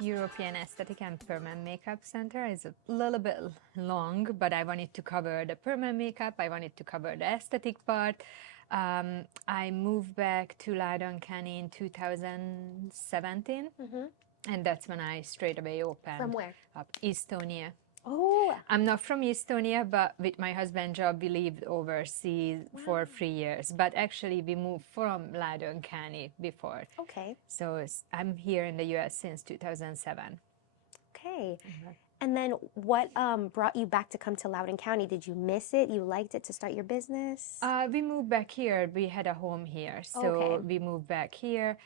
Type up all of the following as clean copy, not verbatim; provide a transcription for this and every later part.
European Aesthetic and Permanent Makeup Center is a little bit long, but I wanted to cover the permanent makeup, I wanted to cover the aesthetic part. I moved back to Loudoun County in 2017, and that's when I straight away opened. From where? Up Estonia. Oh, I'm not from Estonia, but with my husband's job, we lived overseas for 3 years. But actually, we moved from Loudoun County before. okay. So I'm here in the U.S. since 2007. Okay. And then what brought you back to come to Loudoun County? Did you miss it? You liked it to start your business? We moved back here. We had a home here. So Okay. we moved back here.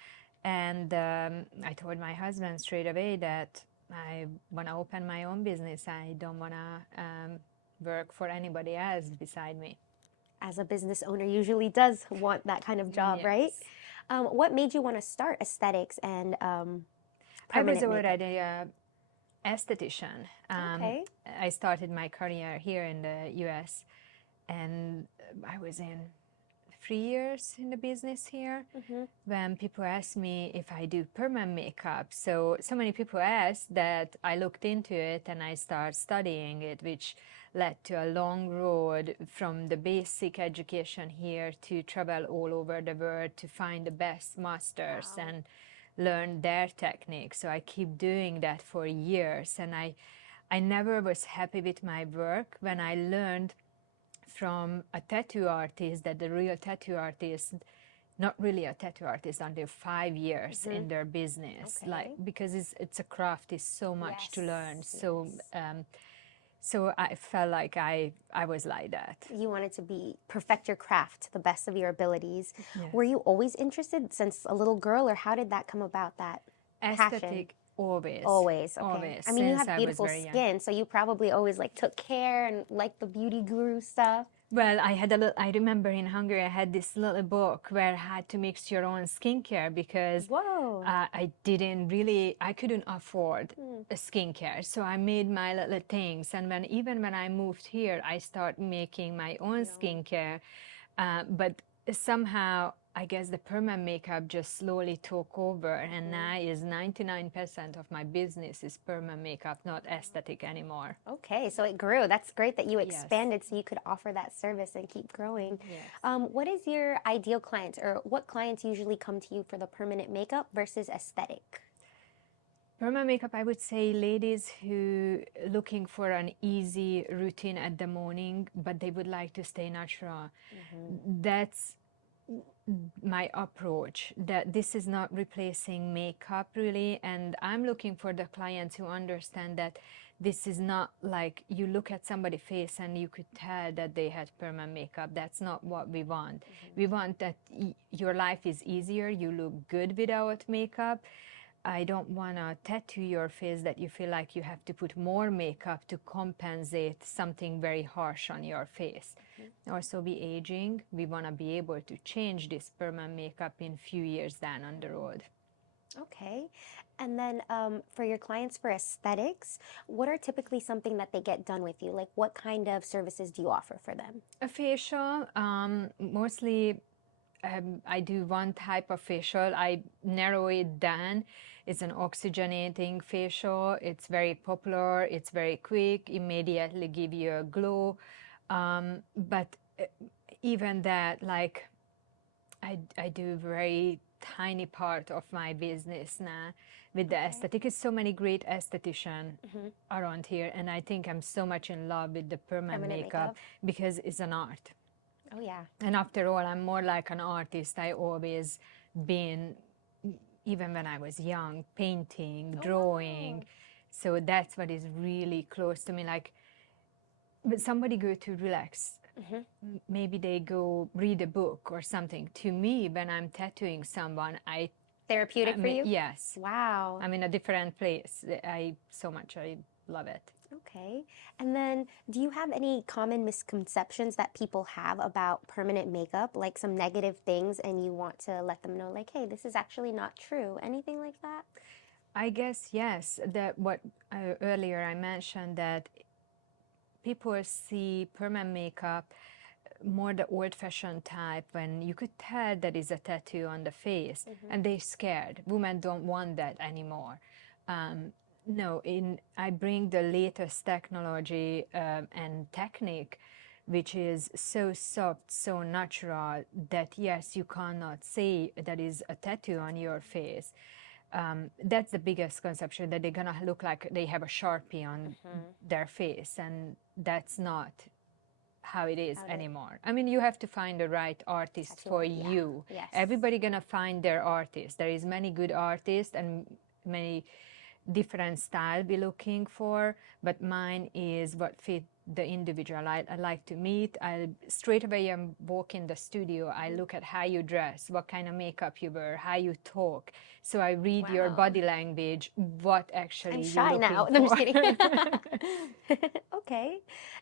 And I told my husband straight away that I want to open my own business. I don't want to work for anybody else beside me. As a business owner usually does want that kind of job, right? What made you want to start aesthetics and I was permanent makeup? already an esthetician. Okay. I started my career here in the US, and I was in 3 years in the business here. When people ask me if I do permanent makeup, so many people ask that I looked into it and I started studying it, which led to a long road from the basic education here to travel all over the world to find the best masters and learn their techniques. So I keep doing that for years, and I never was happy with my work when I learned from a tattoo artist that the real tattoo artist, not really a tattoo artist until 5 years in their business, like because it's a craft, is so much to learn. So I felt like I was like that. You wanted to perfect your craft to the best of your abilities. Yeah. Were you always interested since a little girl, or how did that come about, that passion? Aesthetic, always. Always, okay. Always, I mean, you since have I was beautiful very young. skin, so you probably always like took care and liked the beauty guru stuff. Well, I remember in Hungary I had this little book where I had to mix your own skincare because Whoa. I couldn't afford a skincare. So I made my little things. And even when I moved here, I started making my own skincare. But somehow, I guess the permanent makeup just slowly took over, and now is 99% of my business is permanent makeup, not aesthetic anymore. Okay, so it grew. That's great that you expanded so you could offer that service and keep growing. What is your ideal clients, or what clients usually come to you for the permanent makeup versus aesthetic? Permanent makeup, I would say ladies who looking for an easy routine at the morning, but they would like to stay natural. That's my approach, that this is not replacing makeup really, and I'm looking for the clients who understand that this is not like you look at somebody's face and you could tell that they had permanent makeup. That's not what we want. We want that your life is easier, you look good without makeup. I don't want to tattoo your face that you feel like you have to put more makeup to compensate something very harsh on your face. Also, we aging, we want to be able to change this permanent makeup in few years down on the road. Okay, and then for your clients for aesthetics, what are typically something that they get done with you? Like, what kind of services do you offer for them? A facial, mostly I do one type of facial. I narrow it down. It's an oxygenating facial. It's very popular. It's very quick, immediately give you a glow. But even that, like, I do very tiny part of my business now with the aesthetic. It's so many great estheticians around here, and I think I'm so much in love with the permanent makeup because it's an art. Oh, yeah. And after all, I'm more like an artist. I always been, even when I was young, painting, drawing. So that's what is really close to me. Like, when somebody go to relax, maybe they go read a book or something. To me, when I'm tattooing someone, Therapeutic for you? Yes. Wow. I'm in a different place. I love it. Okay. And then do you have any common misconceptions that people have about permanent makeup, like some negative things, and you want to let them know, like, hey, this is actually not true? Anything like that? I guess, yes. That what earlier I mentioned, that people see permanent makeup more the old-fashioned type, when you could tell that is a tattoo on the face, and they're scared. Women don't want that anymore. No, I bring the latest technology and technique, which is so soft, so natural that yes, you cannot say that is a tattoo on your face. That's the biggest conception, that they're gonna look like they have a Sharpie on their face, and that's not how it is anymore. I mean, you have to find the right artist Tattoo, for yeah. you. Yes. Everybody gonna find their artist. There is many good artists and many different style be looking for, but mine is what fit the individual. I like to meet. I straight away I'm walk in the studio. I look at how you dress, what kind of makeup you wear, how you talk. So I read your Wow. body language, what actually I'm you're shy looking now. for. No, I'm just kidding. Okay.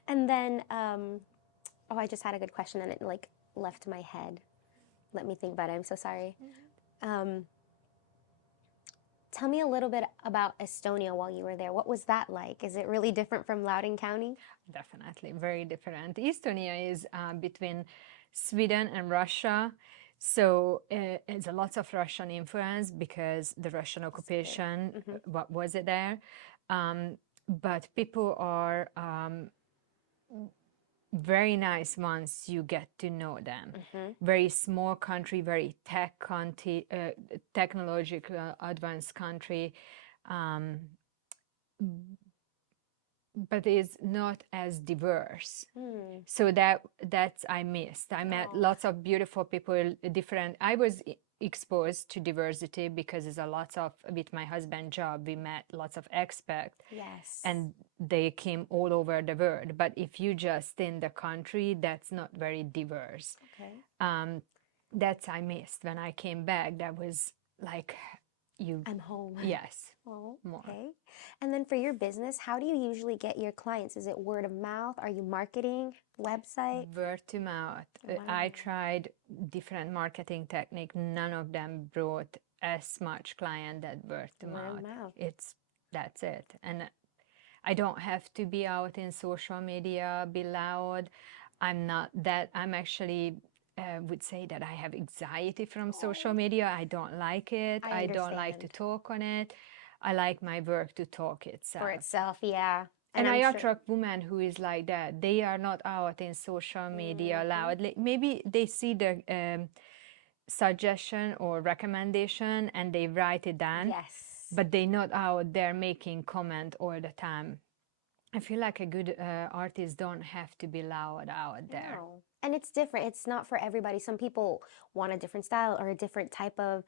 And then, oh, I just had a good question and it like left my head. Let me think about it. I'm so sorry. Tell me a little bit about Estonia while you were there. What was that like? Is it really different from Loudoun County? Definitely, very different. Estonia is between Sweden and Russia. So it's a lot of Russian influence because the Russian occupation, what was it there? But people are very nice once you get to know them. Very small country, very technological advanced country. But is not as diverse. So that's I missed. I met lots of beautiful people, different. I was exposed to diversity because there's a lot of, with my husband job, we met lots of expats. Yes. And they came all over the world. But if you just in the country, that's not very diverse. Okay. That's I missed when I came back. That was like I'm home. Yes. Oh, more. okay. And then for your business, how do you usually get your clients? Is it word of mouth? Are you marketing? Website? Word to mouth. Wow. I tried different marketing technique. None of them brought as much client that word to mouth. That's it. And I don't have to be out in social media, be loud. I'm not that. I'm actually would say that I have anxiety from social media. I don't like it. I don't like to talk on it. I like my work to talk itself. For itself, yeah. And I attract women who is like that. They are not out in social media loudly. Maybe they see the suggestion or recommendation and they write it down. Yes. But they're not out there making comment all the time. I feel like a good artist don't have to be loud out there. No. And it's different. It's not for everybody. Some people want a different style or a different type of,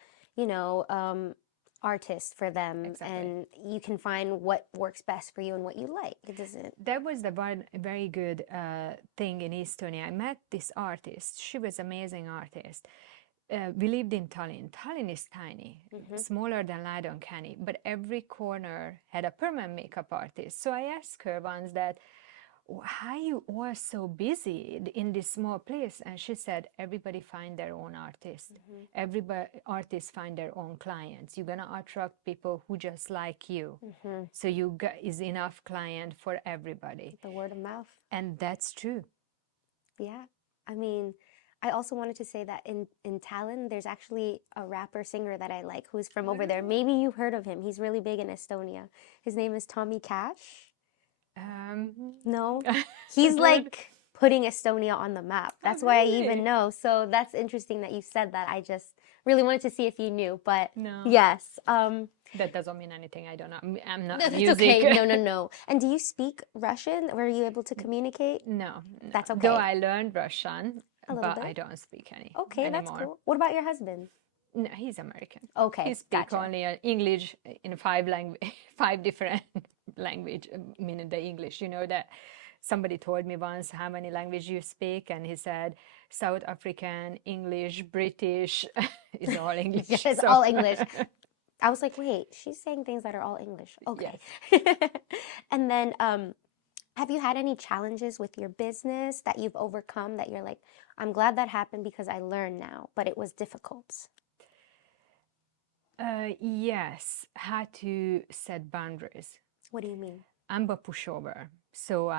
artist for them. Exactly. And you can find what works best for you and what you like. It doesn't. That was the one very good thing in Estonia. I met this artist. She was amazing artist. We lived in Tallinn. Tallinn is tiny, smaller than Loudoun County, but every corner had a permanent makeup artist. So I asked her once that, how you all so busy in this small place? And she said, everybody find their own artist. Everybody artists find their own clients. You're gonna attract people who just like you. So you got is enough client for everybody. The word of mouth. And that's true. Yeah. I mean, I also wanted to say that in Tallinn, there's actually a rapper singer that I like who's from over there. Maybe you've heard of him. He's really big in Estonia. His name is Tommy Cash. No, he's like putting Estonia on the map. That's why I even know. So that's interesting that you said that. I just really wanted to see if you knew, but no. Yes. That doesn't mean anything. I don't know. I'm not That's music. okay. No. And do you speak Russian? Were you able to communicate? No. That's okay. Though I learned Russian, but bit. I don't speak any. Okay, anymore. That's cool. What about your husband? No, he's American. Okay, he speaks gotcha. only English in five different language. Meaning the English. You know that somebody told me once how many languages you speak, and he said South African, English, British. It's all English. Yeah, it's all English. I was like, wait, she's saying things that are all English. Okay. Yes. And then, have you had any challenges with your business that you've overcome that you're like, I'm glad that happened because I learned now, but it was difficult? Yes, how to set boundaries. What do you mean? I'm a pushover. So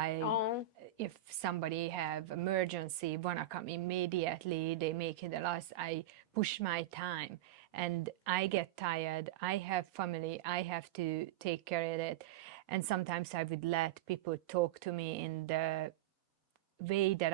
if somebody have emergency, wanna come immediately, they make it a loss, I push my time. and I get tired, I have family, I have to take care of it. And sometimes I would let people talk to me in the way that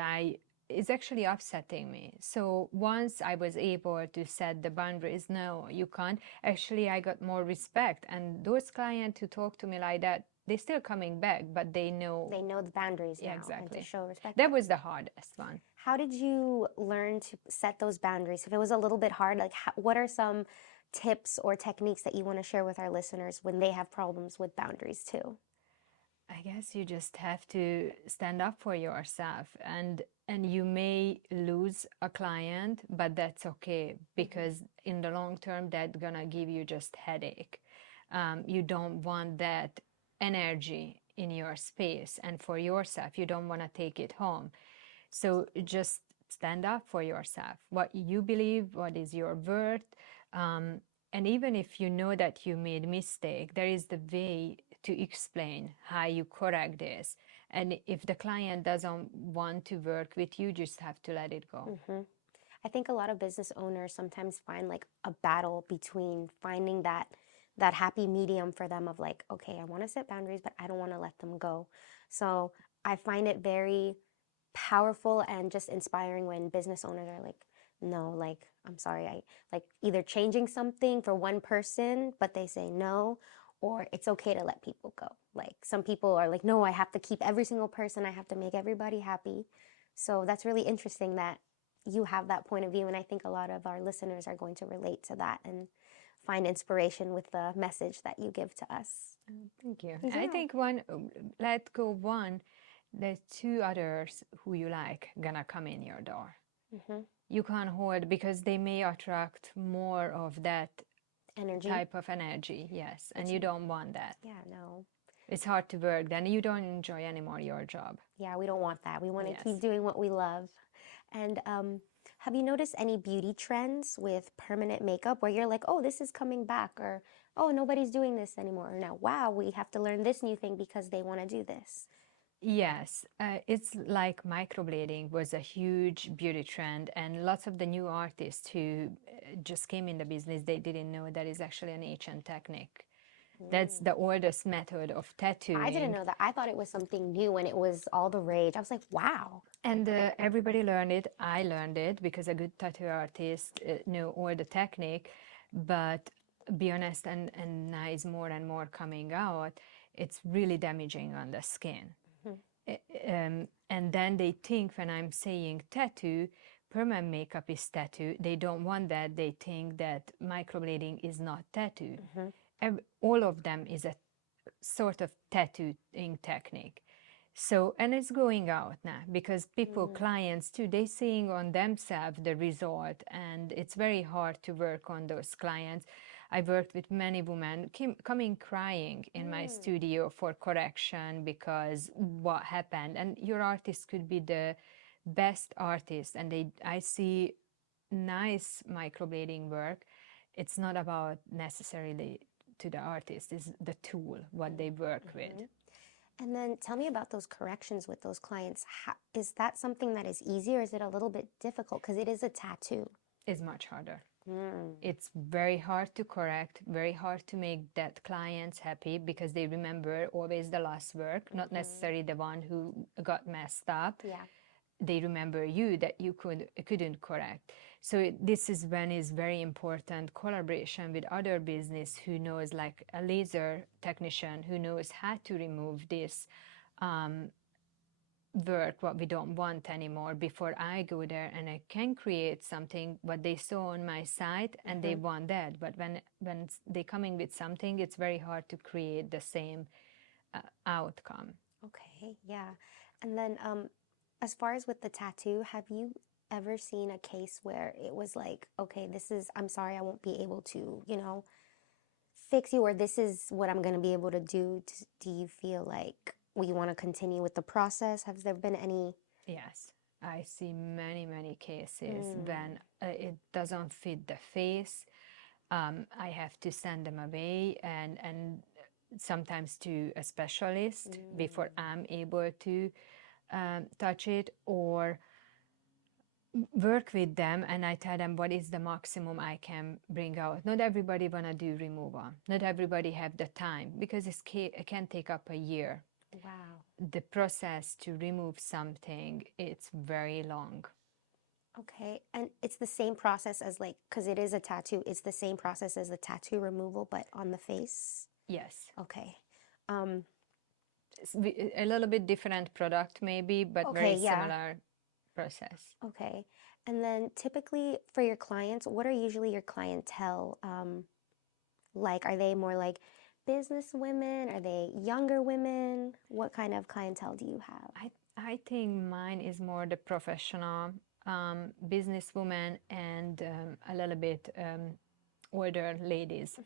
is actually upsetting me. So once I was able to set the boundaries, no, you can't. Actually, I got more respect. And those clients who talk to me like that, they're still coming back, but they know. They know the boundaries Yeah, now and to exactly. show respect. That was the hardest one. How did you learn to set those boundaries? If it was a little bit hard, like what are some tips or techniques that you want to share with our listeners when they have problems with boundaries too? I guess you just have to stand up for yourself, and you may lose a client, but that's okay, because in the long term that's gonna give you just headache. You don't want that energy in your space, and for yourself you don't want to take it home. So just stand up for yourself, what you believe, what is your worth. And even if you know that you made mistake, there is the way to explain how you correct this. And if the client doesn't want to work with you, just have to let it go. I think a lot of business owners sometimes find like a battle between finding that happy medium for them of like, okay, I want to set boundaries, but I don't want to let them go. So I find it very powerful and just inspiring when business owners are like, no, like, I'm sorry, I like either changing something for one person, but they say no, or it's okay to let people go. Like some people are like, no, I have to keep every single person, I have to make everybody happy. So that's really interesting that you have that point of view. And I think a lot of our listeners are going to relate to that and find inspiration with the message that you give to us. Thank you. Yeah. I think let go one, the two others who you like gonna come in your door. You can't hold, because they may attract more of that Energy. type of energy. Yes, and you don't want that. Yeah, no. It's hard to work, then you don't enjoy anymore your job. Yeah, we don't want that. We want to Yes. keep doing what we love. And have you noticed any beauty trends with permanent makeup where you're like, oh, this is coming back, or oh, nobody's doing this anymore, or now, wow, we have to learn this new thing because they want to do this? Yes, it's like microblading was a huge beauty trend, and lots of the new artists who just came in the business, they didn't know that is actually an ancient technique. That's the oldest method of tattooing. I didn't know that. I thought it was something new when it was all the rage. I was like, wow. And everybody learned it. I learned it because a good tattoo artist know all the technique. But be honest, and now is more and more coming out, it's really damaging on the skin. And then they think when I'm saying tattoo, permanent makeup is tattoo. They don't want that. They think that microblading is not tattoo. All of them is a sort of tattooing technique. So, and it's going out now because people, clients too, they seeing on themselves the result, and it's very hard to work on those clients. I worked with many women coming crying in my studio for correction because what happened. And your artist could be the best artist, and I see nice microblading work. It's not about necessarily to the artist, it's the tool, what they work with. And then tell me about those corrections with those clients. Is that something that is easy, or is it a little bit difficult? Because it is a tattoo. It's much harder. It's very hard to correct, very hard to make that clients happy because they remember always the last work, not necessarily the one who got messed up. Yeah. They remember you that you couldn't correct. So this is when is very important collaboration with other business who knows, like a laser technician who knows how to remove this work what we don't want anymore before I go there, and I can create something what they saw on my site and they want that. But when they coming with something, it's very hard to create the same outcome. Okay, yeah. And then as far as with the tattoo, have you ever seen a case where it was like, okay, I'm sorry, I won't be able to, fix you, or this is what I'm going to be able to do? Do you feel like we want to continue with the process? Has there been any? Yes, I see many cases when it doesn't fit the face. I have to send them away and sometimes to a specialist before I'm able to touch it. Or work with them and I tell them what is the maximum I can bring out. Not everybody wanna do removal. Not everybody have the time because it can take up a year. Wow. The process to remove something, it's very long. Okay. And it's the same process as like, because it is a tattoo, it's the same process as the tattoo removal, but on the face? Yes. Okay. It's a little bit different product maybe, but Okay, very yeah. similar process. Okay. And then typically for your clients, what are usually your clientele? Like, are they more like business women? Are they younger women? What kind of clientele do you have? I think mine is more the professional businesswoman and a little bit older ladies.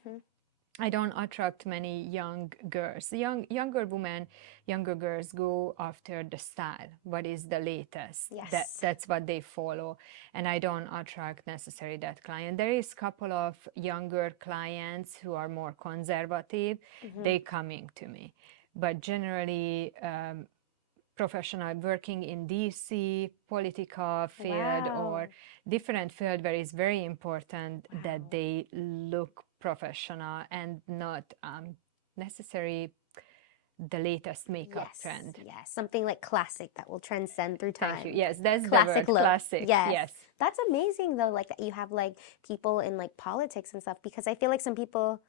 I don't attract many young girls. Younger women, younger girls go after the style. What is the latest? Yes. That's what they follow. And I don't attract necessarily that client. There is a couple of younger clients who are more conservative. They coming to me. But generally, professional working in DC, political field or Wow. different field where it's very important that Wow. they look professional and not necessary the latest makeup Yes, trend. yes. Something like classic that will transcend through time. Thank you. Yes, that's the Classic word, look. classic. Yes. Yes. That's amazing though, like that you have like people in like politics and stuff, because I feel like some people,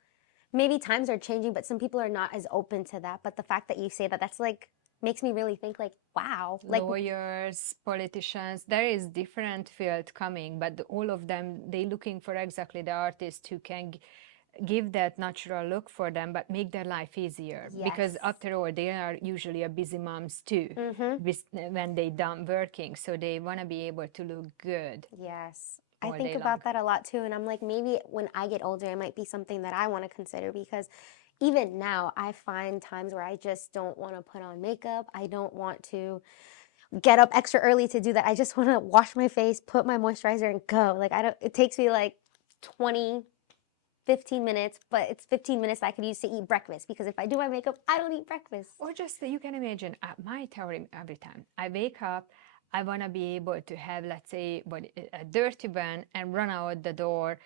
maybe times are changing, but some people are not as open to that. But the fact that you say that, that's like, makes me really think like, wow. Like, Lawyers, politicians, there is different field coming, but all of them, they looking for exactly the artist who can give that natural look for them, but make their life easier. Because yes. after all, they are usually a busy moms too, when they done working. So they want to be able to look good Yes. I all think day long. about that a lot too. And I'm like, maybe when I get older, it might be something that I want to consider, because even now I find times where I just don't want to put on makeup. I don't want to get up extra early to do that. I just want to wash my face, put my moisturizer and go. Like, I don't, it takes me like 20, 15 minutes, but it's 15 minutes I could use to eat breakfast, because if I do my makeup, I don't eat breakfast. Or just, you can imagine, my theory every time I wake up, I want to be able to have, let's say, a dirty bun and run out the door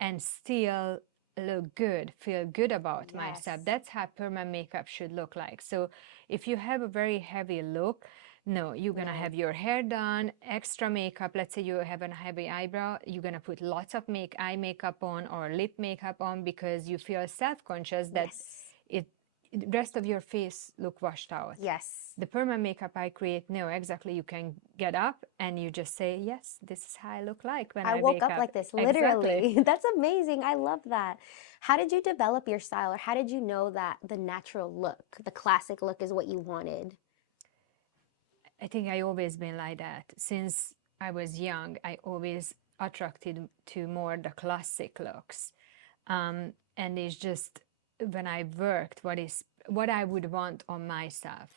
and still look good, feel good about myself. That's how permanent makeup should look like. So if you have a very heavy look, no, you're gonna have your hair done, extra makeup. Let's say you have a heavy eyebrow, you're gonna put lots of eye makeup on or lip makeup on because you feel self-conscious that the rest of your face look washed out. Yes. The permanent makeup I create, no, exactly. You can get up and you just say, yes, this is how I look like when I woke wake up like this, literally. Exactly. That's amazing. I love that. How did you develop your style, or how did you know that the natural look, the classic look, is what you wanted? I think I always been like that. Since I was young, I always attracted to more the classic looks. And it's just when I worked, what I would want on myself.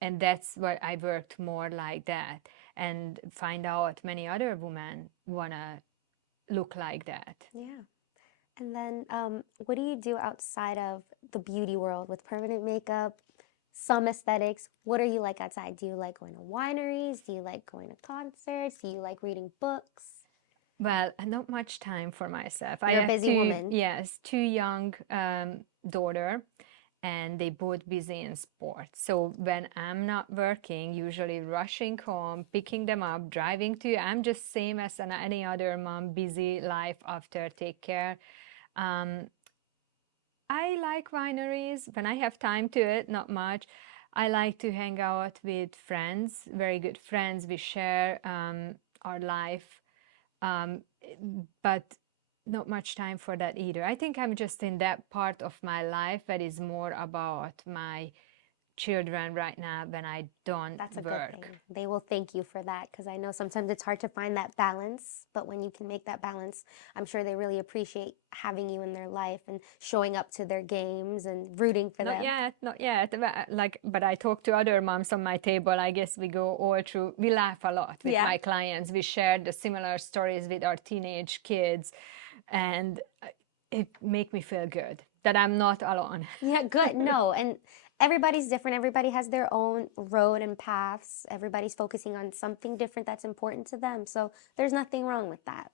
And that's what I worked more like that, and find out many other women wanna look like that. Yeah. And then what do you do outside of the beauty world with permanent makeup, some aesthetics? What are you like outside? Do you like going to wineries? Do you like going to concerts? Do you like reading books? Well, not much time for myself. You're I a have busy woman. yes, two young daughter, and they both busy in sports. So when I'm not working, usually rushing home, picking them up, driving to, I'm just same as any other mom, busy life after take care. I like wineries when I have time to it, not much. I like to hang out with friends, very good friends. We share our life, but not much time for that either. I think I'm just in that part of my life that is more about my children right now when I don't That's a good work. thing. They will thank you for that, because I know sometimes it's hard to find that balance, but when you can make that balance, I'm sure they really appreciate having you in their life and showing up to their games and rooting for Not them. yet, not yet. But I talk to other moms on my table. I guess we go all through. We laugh a lot with my clients. We share the similar stories with our teenage kids, and it make me feel good that I'm not alone. Yeah, good. No, and everybody's different. Everybody has their own road and paths. Everybody's focusing on something different that's important to them. So there's nothing wrong with that.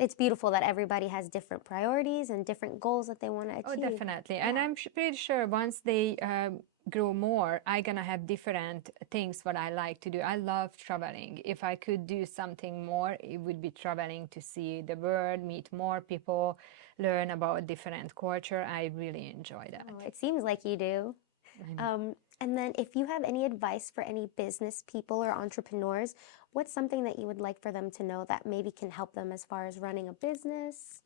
It's beautiful that everybody has different priorities and different goals that they want to Oh, achieve. definitely. And I'm pretty sure once they grow more, I'm gonna have different things what I like to do. I love traveling. If I could do something more, it would be traveling to see the world, meet more people, learn about different culture. I really enjoy that. Oh, it seems like you do. And then if you have any advice for any business people or entrepreneurs, what's something that you would like for them to know that maybe can help them as far as running a business?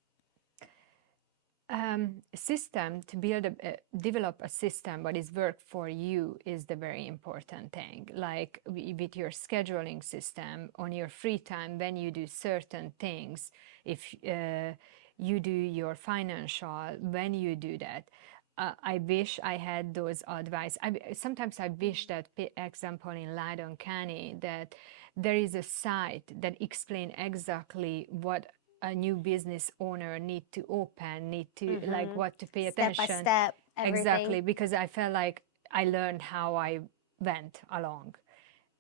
System to develop a system what is work for you is the very important thing. Like with your scheduling system on your free time when you do certain things, if you do your financial, when you do that. I wish I had those advice. Sometimes I wish that, example, in Loudoun County, that there is a site that explain exactly what a new business owner need to open, need to like what to pay Step by attention. step, everything. Exactly, because I felt like I learned how I went along,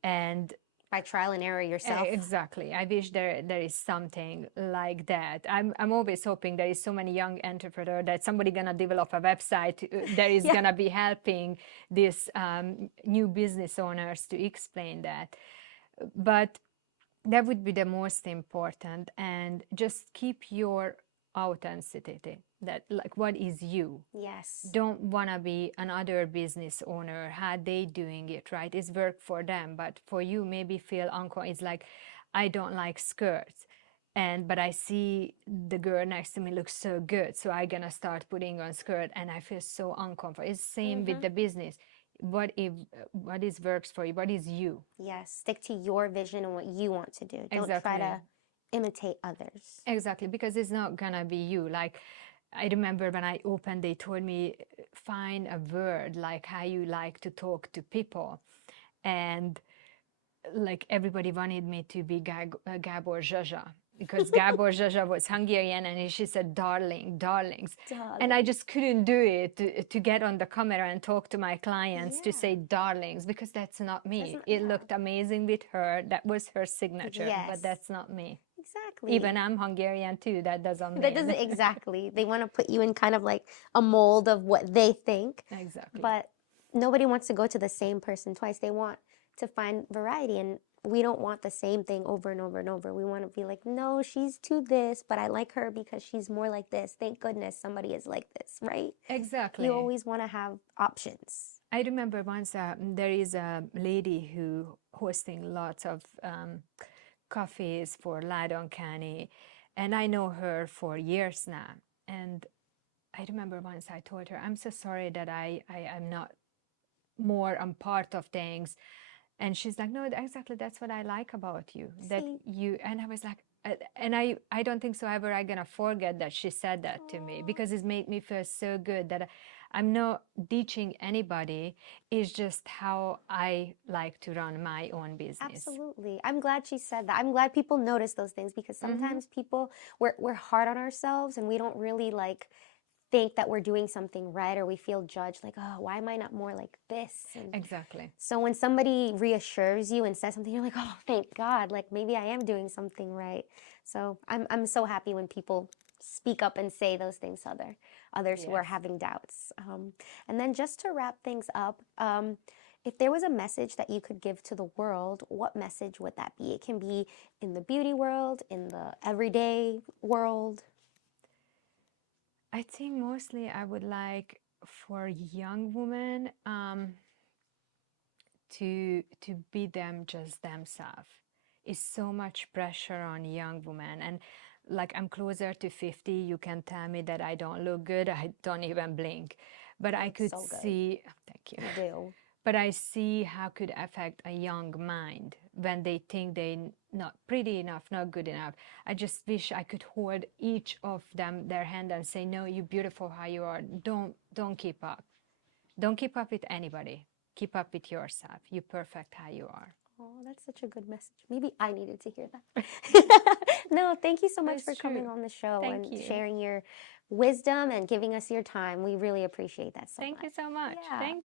and by trial and error yourself. Exactly. I wish there is something like that. I'm always hoping there is so many young entrepreneurs that somebody gonna develop a website that is gonna be helping these new business owners to explain that. But that would be the most important, and just keep your authenticity, that like what is you. Yes. Don't want to be another business owner, how they doing it, right? It's work for them, but for you maybe feel uncomfortable. It's like, I don't like skirts, but I see the girl next to me looks so good, so I gonna start putting on skirt and I feel so uncomfortable. It's same with the business. What is works for you? What is you? Yes, stick to your vision and what you want to do. Don't Exactly. try to imitate others. Exactly, because it's not gonna be you. Like, I remember when I opened, they told me, find a word like how you like to talk to people. And like everybody wanted me to be Gabor Zsuzsa, because Gabor Zsuzsa was Hungarian and she said darling, darlings. And I just couldn't do it to get on the camera and talk to my clients to say darlings, because that's not me. It looked amazing with her. That was her signature, but that's not me. Exactly. Even I'm Hungarian too. That doesn't mean. That doesn't exactly. They want to put you in kind of like a mold of what they think. Exactly. But nobody wants to go to the same person twice. They want to find variety, and we don't want the same thing over and over and over. We want to be like, no, she's too this, but I like her because she's more like this. Thank goodness somebody is like this, right? Exactly. You always want to have options. I remember once there is a lady who hosting lots of cafes for Loudoun County, and I know her for years now. And I remember once I told her, I'm so sorry that I'm not more on part of things. And she's like, no, exactly, that's what I like about you. That you, and I was like, and I don't think so ever I'm gonna forget that she said that to me, because it made me feel so good that I'm not teaching anybody. It's just how I like to run my own business. Absolutely. I'm glad she said that. I'm glad people notice those things, because sometimes people, we're hard on ourselves and we don't really like think that we're doing something right, or we feel judged, like, oh, why am I not more like this? And exactly. So when somebody reassures you and says something, you're like, oh, thank God, like maybe I am doing something right. So I'm so happy when people speak up and say those things to others who are having doubts. And then just to wrap things up, if there was a message that you could give to the world, what message would that be? It can be in the beauty world, in the everyday world. I think mostly I would like for young women to be them just themselves. It's so much pressure on young women, and like I'm closer to 50, you can tell me that I don't look good, I don't even blink, but I could see, thank you. You do. But I see how could affect a young mind when they think they not pretty enough, not good enough. I just wish I could hold each of them their hand and say, no, you're beautiful how you are. Don't keep up. Don't keep up with anybody. Keep up with yourself. You're perfect how you are. Oh, that's such a good message. Maybe I needed to hear that. No, thank you so much for coming on the show and sharing your wisdom and giving us your time. We really appreciate that so much. Thank you so much. Yeah. Thank